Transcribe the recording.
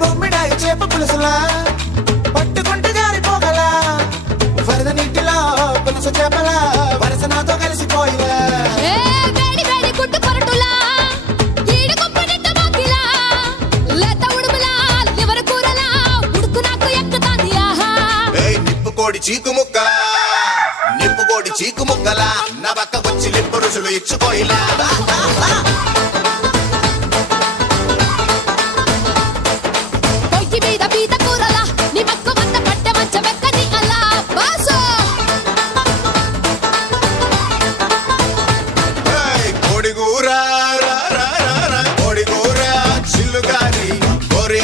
బొమ్మిడాయి చేప పులుసులా పట్టుకుంటే జారిపోగలా వరద నీటిలో పులుసు చేపలా వరస నాతో కలిసిపోయిలా వేడి వేడి గుడ్డు పరటులా ఈడు కొప్పనిట్ట బాకిలా లేత ఉడుములా లివర్ కూరలా ఉడుకు నాకు ఎక్కుతాంది ఆహా నిప్పుకోడి చీకు ముక్కలా నా పక్కకొచ్చి లిప్పు రుసులు ఇచ్చుకోయిలా పొయ్యి మీద పీత కూరలా నీ మక్కు వంద పట్టె మంచం ఎక్కని అలా బాసో కోడిగూర కోడిగూర చిల్లుగారి కోరి